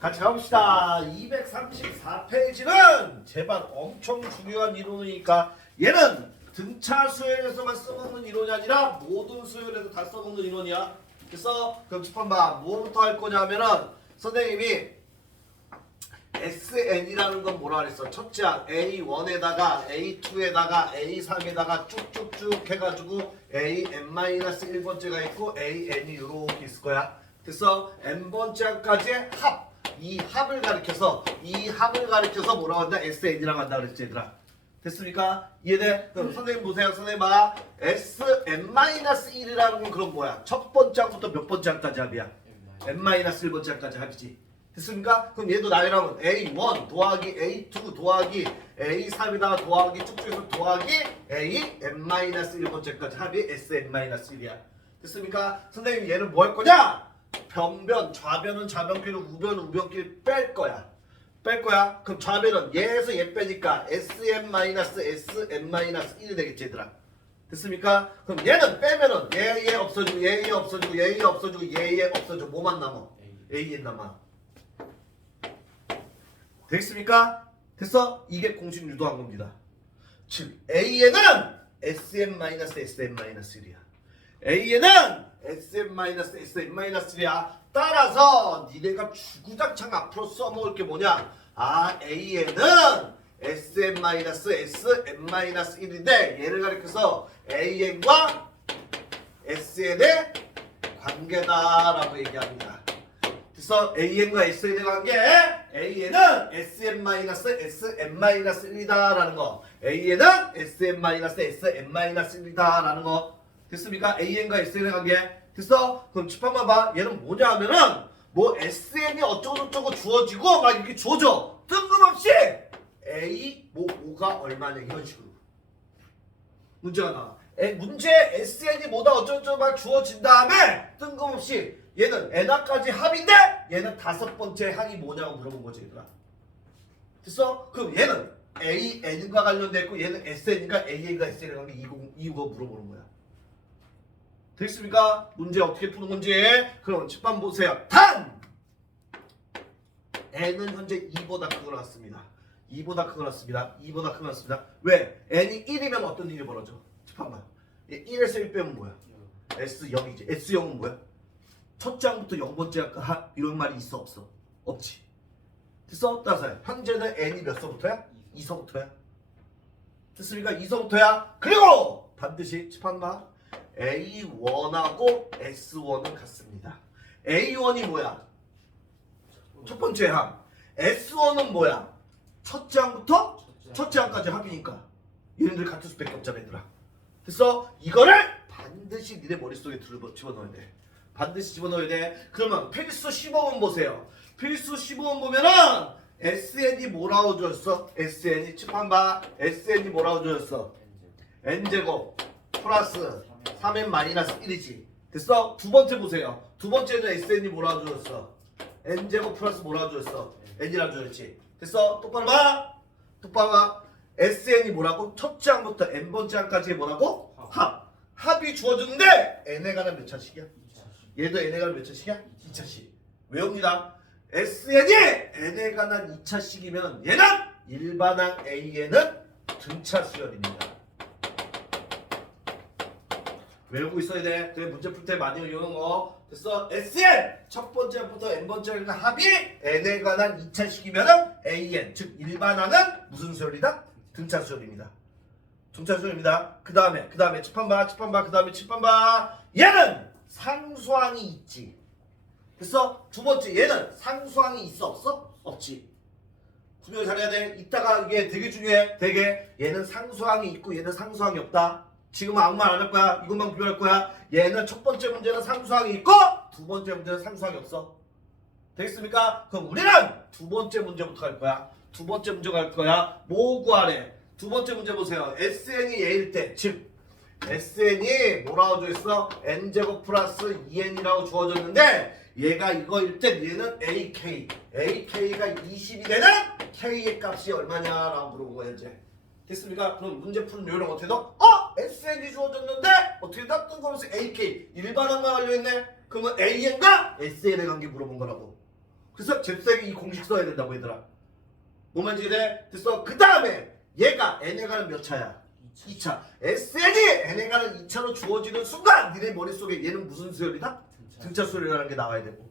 같이 가봅시다. 234페이지는 제발 엄청 중요한 이론이니까 얘는 등차 수열에서만 써먹는 이론이 아니라 모든 수열에서 다 써먹는 이론이야. 그래서 그럼 봐. 뭐부터 할 거냐면은 선생님이 SN이라는 건 뭐라 그랬어? 첫째 항 A1에다가 A2에다가 A3에다가 쭉쭉쭉 해가지고 AN-1번째가 있고 AN이 이렇게 있을 거야. 그래서 N번째 항까지의 합. 이 합을 가리켜서 뭐라고 한다? SN이라고 한다 그랬지 얘들아. 됐습니까? 이해돼? 그럼 선생님 보세요. 선생님 봐. SN-1이라는 건 그럼 뭐야? 첫 번째 항부터 몇 번째 항까지 합이야? N-1번째 항까지 합이지. 됐습니까? 그럼 얘도 나열하면 A1 더하기 A2 더하기 A3에다가 더하기 쭉쭉해서 더하기 AN-1번째까지 합이 SN-1이야. 됐습니까? 선생님 얘는 뭐 할 거냐? 변변, 좌변은 좌변끼리 우변은 우변끼리 뺄 거야. 그럼 좌변은 얘에서 얘 빼니까 SN-SN-1이 되겠지 얘들아. 됐습니까? 그럼 얘는 빼면은 얘 없어지고 얘 없어지고 얘 없어지고 얘 없어지고 뭐만 남아? AN 남아. 되겠습니까? 됐어? 이게 공식 유도한 겁니다. 즉 AN은 SN-SN-1이야. AN은 SN-SN-1이야. 따라서 니네가 주구장창 앞으로 써먹을 게 뭐냐? AN은 SN-SN-1인데 얘를 가리켜서 AN과 SN의 관계다라고 얘기합니다. 그래서 AN과 SN의 관계, AN은 SN-SN-1이다라는 거, AN은 SN-SN-1이다라는 거. 됐습니까? AN과 SN의 관계. 됐어? 그럼 칩한번 봐. 얘는 뭐냐 하면은 뭐 SN이 어쩌고저쩌고 주어지고 막 이렇게 주어져. 뜬금없이 A 뭐 5가 얼마냐 이런 식으로 문제가 나와. 문제 SN이 뭐다 어쩌고저쩌고 막 주어진 다음에 뜬금없이 얘는 N화까지 합인데 얘는 다섯 번째 항이 뭐냐고 물어본 거지 얘들아. 됐어? 그럼 얘는 AN과 관련돼 있고 얘는 SN인가 AN과 SN에 관계 이거 물어보는 거야. 됐습니까? 문제 어떻게 푸는 건지. 그럼 칠판 보세요. 단! N은 현재 2보다 크거 나왔습니다. 2보다 크거 나왔습니다. 왜? N이 1이면 어떤 일이 벌어져? 칠판 봐. 1에서 1 빼면 뭐야? S0이지. S0은 뭐야? 첫 장부터 0번째 이런 말이 있어 없어? 없지. 됐어? 따라서 현재는 N이 몇 서부터야? 2서부터야. 됐습니까? 2서부터야. 그리고 반드시 칠판 봐. A1하고 S1은 같습니다. A1이 뭐야? 첫 번째 항. S1은 뭐야? 첫째 항부터 첫째 항까지 합이니까 얘네들 같을 수밖에 없잖아 얘들아. 그래서 이거를 반드시 니네 머릿속에 집어넣어야 돼. 반드시 집어넣어야 돼. 그러면 필수 15번 보세요. 필수 15번 보면은 SN이 뭐라고 줬어? SN이 칠판 봐. SN이 뭐라고 줬어? N제곱 플러스 3n-1이지. 됐어? 두 번째 보세요. 두 번째는 SN이 뭐라고 줬어? N제곱 플러스 뭐라고 줬어? N이라고 줬지. 됐어? 똑바로 봐. SN이 뭐라고? 첫째 항부터 N번째 항까지 뭐라고? 합. 합이 주어졌는데 N에 관한 몇 차식이야? 얘도 N에 관한 몇 차식이야? 2차식. 외웁니다. SN이 N에 관한 2차식이면 얘는 일반항 AN은 등차 수열입니다. 외우고 있어야 돼. 그래 문제 풀 때 많이 이용한 거. 됐어? SN 첫 번째부터 N번째 합이 N에 관한 2차식이면은 AN 즉 일반항은 무슨 수열이다? 등차 수열입니다. 등차 수열입니다. 그 다음에 칠판 봐. 그 다음에 칠판 봐. 얘는 상수항이 있지. 됐어? 두 번째 얘는 상수항이 있어 없어? 없지. 구별 잘해야 돼. 이따가 이게 되게 중요해. 되게 얘는 상수항이 있고 얘는 상수항이 없다. 지금은 아무 말 안 할 거야. 이것만 구별할 거야. 얘는 첫 번째 문제는 상수항이 있고 두 번째 문제는 상수항이 없어. 되겠습니까? 그럼 우리는 두 번째 문제부터 갈 거야. 뭐 구하래? 두 번째 문제 보세요. SN이 얘일 때, 즉 SN이 뭐라고 줘있어? N제곱 플러스 2N이라고 주어졌는데 얘가 이거일 때 얘는 AK가 20이 되는 K의 값이 얼마냐라고 물어본 거야 이제. 됐습니까? 그럼 문제 푸는 요령 어떻게 더? SN이 주어졌는데 어떻게 다 뜬금없이 AK 일반항과 관련있네. 그러면 AN과 SN의 관계 물어본 거라고. 그래서 잽싸게 이 공식 써야 된다고 얘들아. 뭐만 지게 돼? 됐어. 그 다음에 얘가 n에 가는 몇 차야? 2차. SN이 n에 가는 2차로 주어지는 순간 니네 머릿속에 얘는 무슨 수열이다? 등차 수열이라는 게 나와야 되고.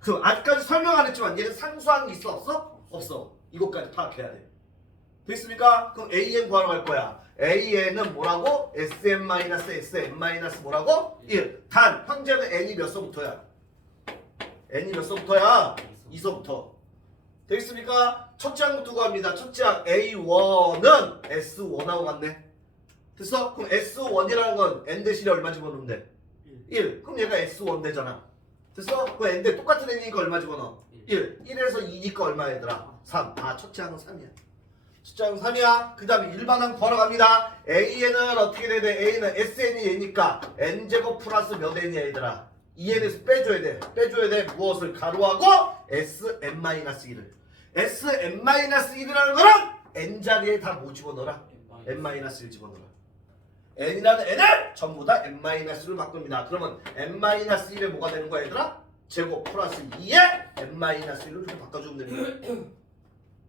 그럼 아직까지 설명 안 했지만 얘는 상수항 있어? 없어? 없어. 이것까지 파악해야 돼. 됐습니까? 그럼 AN 구하러 갈 거야. AN은 뭐라고? SM-SM 뭐라고? 1. 단 현재는 n이 몇 서부터야? n이 몇 서부터야? 2서부터. 되겠습니까? 첫째 항부터 구합니다. 첫째 항 A1은 S1하고 같네. 됐어? 그럼 S1이라는 건 n 대신에 얼마 집어넣으면 돼? 1. 그럼 얘가 S1 되잖아. 됐어? 그럼 n대 똑같은 n이니까 얼마 집어넣어? 1. 1에서 2니까 얼마 얘들아? 3. 아, 첫째 항은 3이야. 첫째 항은 3이야. 그 다음에 일반항 구하러 갑니다. AN은 어떻게 돼야 돼? A는 SN이 얘니까 n제곱 플러스 몇 n이야 얘들아? 2n에서 빼줘야 돼. 빼줘야 돼. 무엇을? 가로하고 SM-1을. SM-1이라는 거는 n자리에 다 뭐 집어넣어라? n-1 집어넣어라. n이라는 n을 전부 다 n-를 바꿉니다. 그러면 n-1에 뭐가 되는 거야 얘들아? 제곱 플러스 2에 n-1을 좀 바꿔주면 되는 거야.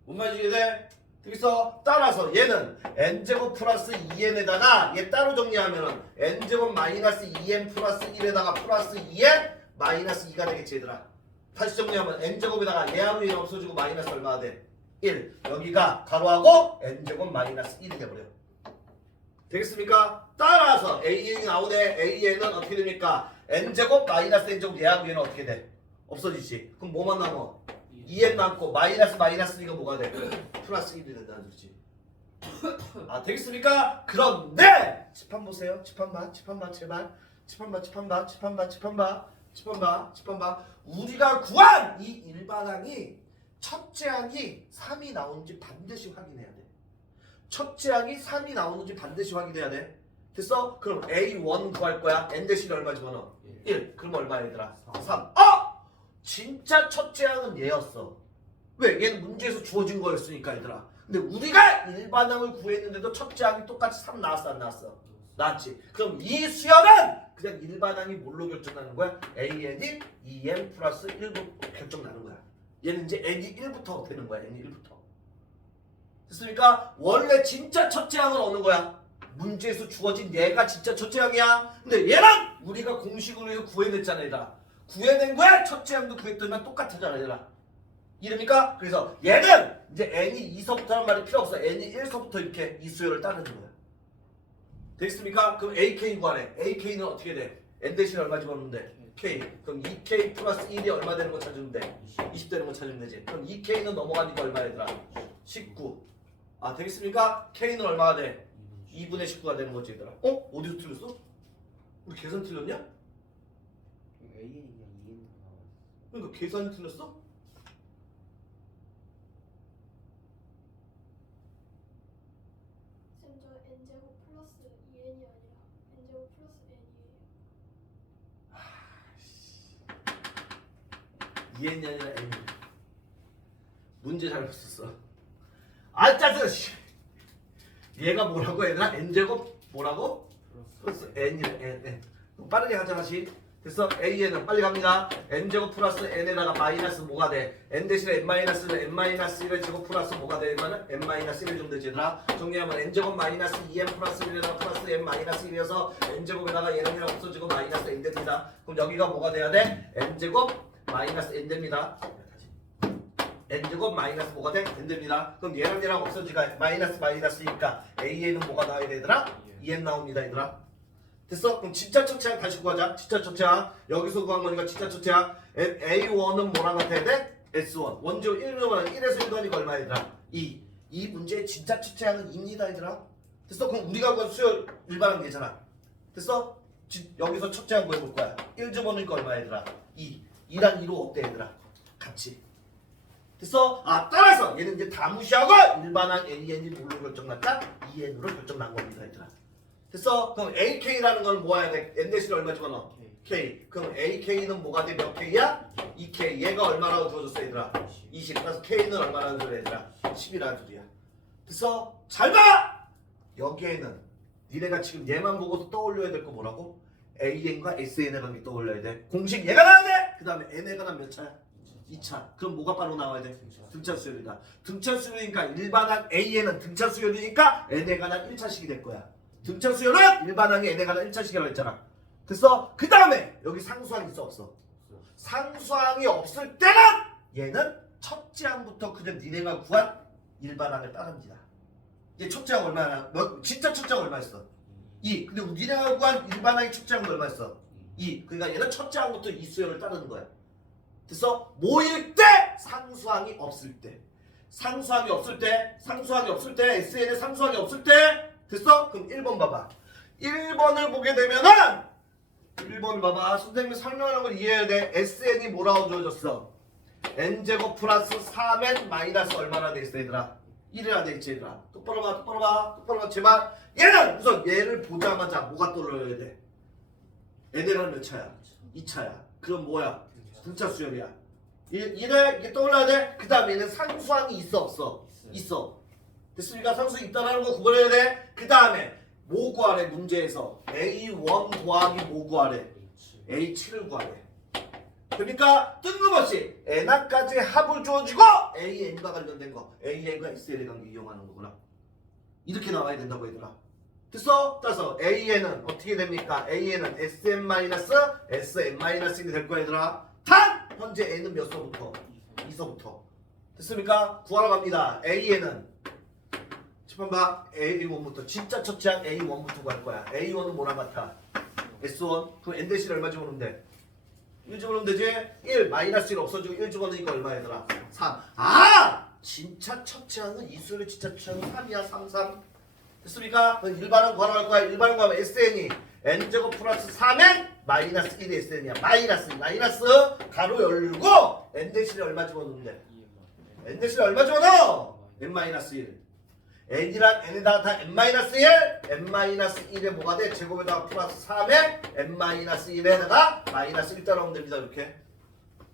뭔 말인지 이해돼? 여기서 따라서 얘는 n제곱 플러스 2n에다가 얘 따로 정리하면은 n제곱 마이너스 2n 플러스 1에다가 플러스 2n 마이너스 2가 되겠지 얘들아. 다시 정리하면 n제곱에다가 얘하고 얘는 없어지고 마이너스 얼마가 돼? 1. 여기가 가로하고 n제곱 마이너스 1이 돼버려. 되겠습니까? 따라서 AN이 나오네. AN은 어떻게 됩니까? n제곱 마이너스 n제곱 얘하고 얘는 어떻게 돼? 없어지지. 그럼 뭐만 남어? 2n 남고 마이너스 이거 뭐가 돼? 플러스 1이 된다는 소리지. 아 되겠습니까? 그런데 칠판 보세요. 칠판 봐 제발. 칠판 봐. 우리가 구한 이 일반항이 첫째 항이 3이 나오는지 반드시 확인해야 돼. 첫째 항이 3이 나오는지 반드시 확인해야 돼. 됐어? 그럼 A1 구할 거야. n 대신 얼마 집어넣어? 1. 그럼 얼마 얘들아? 3. 진짜 첫째 항은 얘였어. 왜? 얘는 문제에서 주어진 거였으니까 얘들아. 근데 우리가 일반항을 구했는데도 첫째 항이 똑같이 3 나왔어 안 나왔어? 나왔지. 그럼 이 수열은 그냥 일반항이 뭘로 결정나는 거야? AN이 2n 플러스 1로 결정나는 거야. 얘는 이제 n이 1부터 되는 거야. n이 1부터. 됐습니까? 원래 진짜 첫째 항은 어느 거야? 문제에서 주어진 얘가 진짜 첫째 항이야. 근데 얘는 우리가 공식으로 해서 구해냈잖아 얘들아. 구해낸 거야. 첫째 항도 구했더니만 똑같아잖아 얘들아. 이해됩니까? 그래서 얘는 이제 n이 2서부터라는 말이 필요 없어. n이 1서부터 이렇게 이 수열을 따르는 거야. 되겠습니까? 그럼 AK 구하래. AK는 어떻게 돼? n 대신 얼마 집어넣으면 돼? K. 그럼 2K 플러스 1이 얼마 되는 거 찾으면 돼? 20 되는 거 찾으면 되지. 그럼 2K는 넘어가니까 얼마 얘들아? 19. 아 되겠습니까? K는 얼마가 돼? 2분의 19가 되는 거지 얘들아. 어디서 틀렸어? 우리 계산 틀렸냐? A는 그냥 2N 나와. 그러니까 계산이 틀렸어? 쌤, 저 n제곱 플러스 2n이 아니라 n제곱 플러스 n이에요. 2n이 아니라 n. 문제 잘못 썼어. 아 짜증나. 얘가 뭐라고 얘들아? n제곱 뭐라고? 플러스 n이래. n. 빠르게 하자 다시. 됐어? AN은 빨리 갑니다. n제곱 플러스 n에다가 마이너스 뭐가 돼? n 대신에 n-는 n-1의 제곱 플러스 뭐가 되면 n-1 정도 되지 얘들아. 정리하면 n제곱 마이너스 2n 플러스 1에다가 플러스 n-1이어서 n제곱에다가 얘는 없어지고 마이너스 n 됩니다. 그럼 여기가 뭐가 돼야 돼? n제곱 마이너스 n 됩니다. n제곱 마이너스 뭐가 돼? n 됩니다. 그럼 얘랑 얘랑 없어지가 마이너스니까 AN은 뭐가 나와야 되더라? 2n 나옵니다 얘들아. 됐어? 그럼 진짜 첫째 항 다시 구하자. 진짜 첫째 항. 여기서 구한 거니까 진짜 첫째 항. A1은 뭐랑 같아야 돼? S1. 원조 1은 1에서 1 더하니까 얼마 얘들아? 2. 이 문제의 진짜 첫째 항은 2입니다 얘들아. 됐어? 그럼 우리가 구한 수열 일반항 얘잖아. 됐어? 여기서 첫째 항 구해볼 거야. 1 집어넣으니까 얼마 얘들아? 2. 2랑 2로 어때 얘들아? 같이. 됐어? 아 따라서 얘는 이제 다 무시하고 일반항 AN이 뭘로 결정났다? 2N으로 결정난 겁니다 얘들아. 됐어? 그럼 AK라는 건 뭐야 돼? n 대신 얼마 집어넣어? K. 그럼 AK는 뭐가 돼? 몇 K야? 2K. 얘가 얼마라고 주어졌어 얘들아? 20. 그래서 K는 얼마라는 소리야 얘들아? 10이라는 소리야. 됐어? 잘 봐! 여기에는 니네가 지금 얘만 보고서 떠올려야 될 거 뭐라고? AN과 SN의 관계 떠올려야 돼. 공식 얘가 나와야 돼! 그 다음에 N의 관한 몇 차야? 2차. 그럼 뭐가 바로 나와야 돼? 등차 수열이다. 등차 수열이니까 일반항 A에는 등차 수열이니까 n에 관한 1차식이 될 거야. 등차 수열은 일반항이 n에 관한 1차식이라고 했잖아. 그래서 그 다음에 여기 상수항이 있어 없어? 상수항이 없을 때는 얘는 첫째 항부터 그냥 니네가 구한 일반항을 따릅니다. 이제 첫째 항 얼마나? 진짜 첫째 항 얼마였어? 2. 근데 니네가 구한 일반항의 첫째 항은 얼마였어? 2. 그러니까 얘는 첫째 항부터 이 수열을 따르는 거야. 그래서 모일 때 상수항이 없을 때 상수항이 없을 때 SN에 상수항이 없을 때 됐어? 그럼 1번 봐봐. 1번을 보게 되면은 1번 봐봐. 선생님이 설명하는 걸 이해해야 돼. SN이 뭐라고 주어졌어? n제곱 플러스 3n 마이너스 얼마나 돼 있어 얘들아? 1이라 돼 있지 얘들아. 똑바로 봐 제발. 얘는 우선 얘를 보자마자 뭐가 떠올려야 돼? n이라는 몇 차야? 2차야. 그럼 뭐야? 등차 수열이야. 이게 떠올라야 돼? 그 다음에 얘는 상수항이 있어 없어? 있어. 됐습니까? 상수항이 있다는 거 구분해야 돼? 그 다음에 뭐 구하래 문제에서? A1 더하기 뭐 구하래? A7을 구하래. 그러니까 뜬금없이 n까지 합을 주어지고 AN과 관련된 거 AN과 SN의 관계 이용하는 거구나. 이렇게 나와야 된다고 얘들아. 됐어? 따라서 AN은 어떻게 됩니까? AN은 SN-SN-1이 될 거야 얘들아. 단! 현재 N은 몇 서부터? 2서부터. 됐습니까? 구하러 갑니다. AN은 봐. A1부터 진짜 첫째 항 A1부터 구할 거야. A1은 뭐랑 같아? S1. 그럼 N-를 얼마 집어넣으면 돼? 1 집어넣으면 되지? 1 마이너스 1 없어지고 1 집어넣으니까 얼마 얘들아? 3. 아! 진짜 첫째 항은 이 수열의 진짜 첫째 항은 3이야. 3. 됐습니까? 그럼 일반항 구하러 갈 거야. 일반항 구하면 SN이 n제곱 플러스 3n 마이너스 1이 SN이야. 마이너스 가로 열고 n-이 얼마 집어넣으면 돼? n-이 얼마 집어넣어? n-1. n이란 n에다가 다 n-1 n-1에 뭐가 돼? 제곱에다가 플러스 3에 n-1에다가 마이너스 1 따라오면 됩니다. 이렇게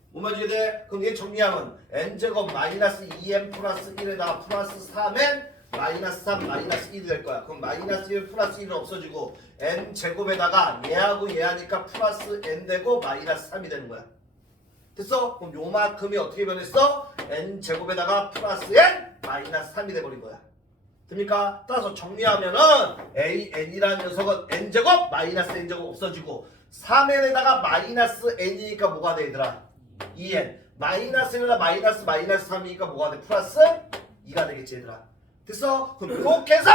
뭔 말인지 돼? 그럼 얘 정리하면 n제곱 마이너스 2n 플러스 1에다가 플러스 3n 마이너스 3 마이너스 1이 될 거야. 그럼 마이너스 1 플러스 1은 없어지고 n 제곱에다가 얘하고 얘하니까 플러스 n 되고 마이너스 3이 되는 거야. 됐어? 그럼 요만큼이 어떻게 변했어? n 제곱에다가 플러스 n 마이너스 3이 돼버린 거야. 됩니까? 따라서 정리하면은 AN이라는 녀석은 n제곱 마이너스 n제곱 없어지고 3n에다가 마이너스 n이니까 뭐가 돼 얘들아? 2n 마이너스에다가 마이너스 3이니까 뭐가 돼? 플러스 2가 되겠지 얘들아. 됐어? 그럼 이렇게 해서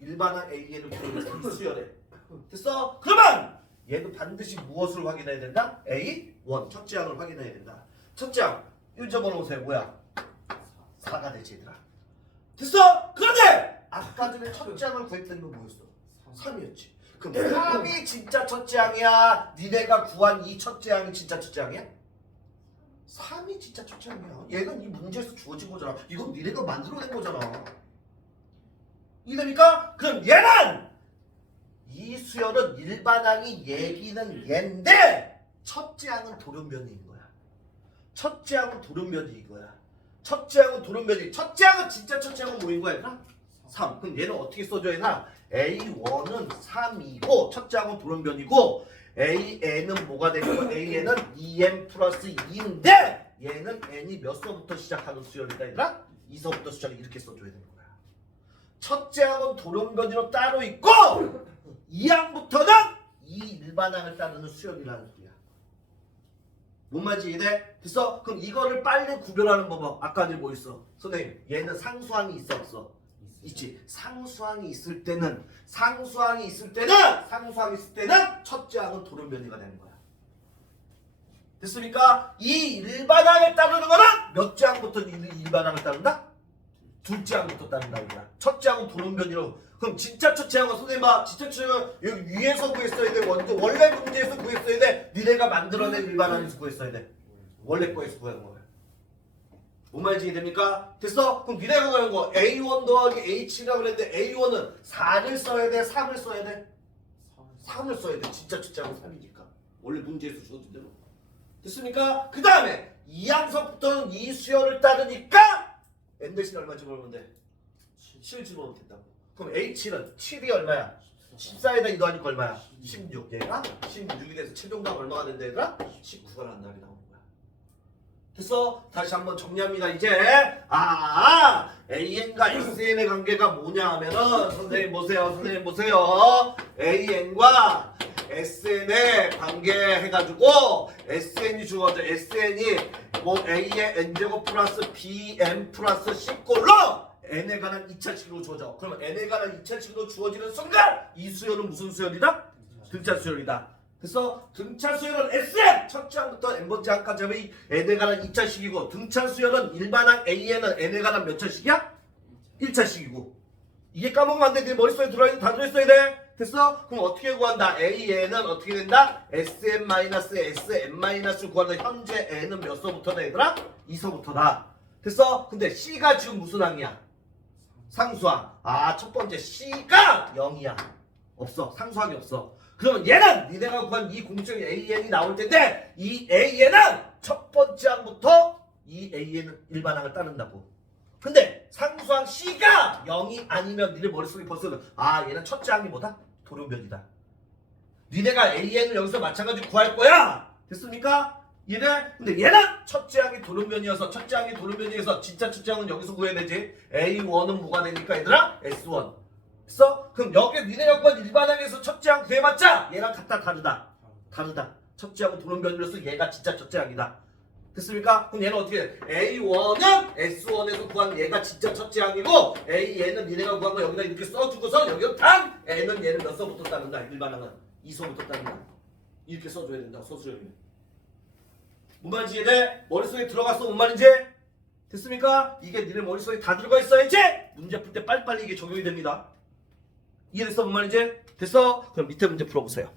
일반항 AN을 구하는 수열해. 됐어? 그러면 얘도 반드시 무엇을 확인해야 된다? A1 첫째 항을 확인해야 된다. 첫째 항 1 접어놓으세요. 뭐야? 4가 되지 얘들아. 됐어? 그런데 아까 전에 첫째 항을 구했던 건 뭐였어? 3이었지. 그럼 3이 진짜 첫째 항이야? 니네가 구한 이 첫째 항이 진짜 첫째 항이야? 3이 진짜 첫째 항이야. 얘는 이 문제에서 주어진 거잖아. 이건 니네가 만들어낸 거잖아. 이해됩니까? 그럼 얘는 이 수열은 일반항이 얘기는 얘인데 첫째 항은 돌연변이인 거야. 첫째 항은 돌연변이인 거야. 첫째 항은 돌연변이. 첫째 항은 진짜 첫째 항은 뭐인 거야 얘들아? 3. 그럼 얘는 어떻게 써줘야 되나? A1은 3이고 첫째 항은 돌연변이고 AN은 뭐가 되고 AN은 2n 플러스 2인데 얘는 n이 몇 서부터 시작하는 수열이다 얘들아? 2서부터 시작해. 이렇게 써줘야 되는 거야. 첫째 항은 돌연변이로 따로 있고 2항부터는 이 일반항을 따르는 수열이라는 소리야. 뭔 말인지 이해돼? 됐어? 그럼 이거를 빨리 구별하는 법은 아까 뭐 있어? 선생님 얘는 상수항이 있어 없어? 있지. 상수항이 있을 때는 첫째 항은 돌연변이가 되는 거야. 됐습니까? 이 일반항을 따르는 거는 몇째 항부터 일반항을 따른다? 둘째 항부터 따른다 이거야. 첫째 항은 돌연변이로. 그럼 진짜 첫째 항은 선생님 봐. 진짜 첫째 항은 여기 위에서 구했어야 돼. 원래 문제에서 구했어야 돼. 니네가 만들어낸 일반항에서 구했어야 돼. 원래 거에서 구하는 거야. 뭔 말인지 이해됩니까? 됐어? 그럼 니네가 구하는 거 A1 더하기 H7이라고 그랬는데 A1은 4를 써야 돼? 3을 써야 돼? 3을 써야 돼. 진짜 첫째 항은 3이니까. 원래 문제에서 주어진 대로. 됐습니까? 그 다음에 2항서부터는 이 수열을 따르니까 n 대신 얼마 집어넣으면 돼? 7 집어넣으면 된다고. 그럼 H7은 7이 얼마야? 14에다 이도하니까 얼마야? 16. 얘가 16이 돼서 최종답 얼마가 된다 얘들아? 19가 난 답이 나오는 거야. 됐어? 다시 한번 정리합니다. 이제 AN과 SN의 관계가 뭐냐 하면은 선생님 보세요. AN과 SN의 관계 해가지고 SN이 주어져. SN이 뭐 A의 N제곱 플러스 BN 플러스 C꼴로 N에 관한 2차식으로 주어져. 그러면 N에 관한 2차식으로 주어지는 순간 이 수열은 무슨 수열이다? 등차 수열이다. 그래서 등차 수열은 SM 첫째 항부터 n번째 항까지 n에 관한 2차식이고 등차 수열은 일반항 AN은 n에 관한 몇 차식이야? 1차식이고 이게 까먹으면 안 돼. 네 머릿속에 들어있는 다 들어있어야 돼. 됐어? 그럼 어떻게 구한다? AN은 어떻게 된다? SM-SM- 구한다. 현재 n은 몇 서부터다 얘들아? 2서부터다. 됐어? 근데 C가 지금 무슨 항이야? 상수항. 첫 번째 C가 0이야. 없어. 상수항이 없어. 그러면 얘는 니네가 구한 이 공식적인 AN이 나올 텐데 이 AN은 첫 번째 항부터 이 AN은 일반항을 따른다고. 근데 상수항 C가 0이 아니면 니네 머릿속에 벌써 얘는 첫째 항이 뭐다? 돌연변이다. 니네가 AN을 여기서 마찬가지로 구할 거야. 됐습니까? 근데 얘는 첫째 항이 돌연변이어서 첫째 항이 돌연변이어서 진짜 첫째 항은 여기서 구해야 되지. A1은 뭐가 되니까 얘들아? S1. 됐어? 그럼 여기 니네가 구한 일반항에서 첫째 항 구해봤자 얘랑 같다 다르다. 첫째 항은 돌연변이로서 얘가 진짜 첫째 항이다. 됐습니까? 그럼 얘는 어떻게 돼? A1은 S1에서 구한 얘가 진짜 첫째 항이고 AN은 니네가 구한 거 여기다 이렇게 써주고서 여기로 단 N은 얘를 몇 서부터 따른다? 일반항은 2서부터 따른다. 이렇게 써줘야 된다. 소수형이. 뭔 말인지 이해돼? 머릿속에 들어갔어? 뭔 말인지? 됐습니까? 이게 니네 머릿속에 다 들어가 있어야지 문제 풀 때 빨리빨리 이게 적용이 됩니다. 이해됐어? 뭔 말인지? 됐어? 그럼 밑에 문제 풀어보세요.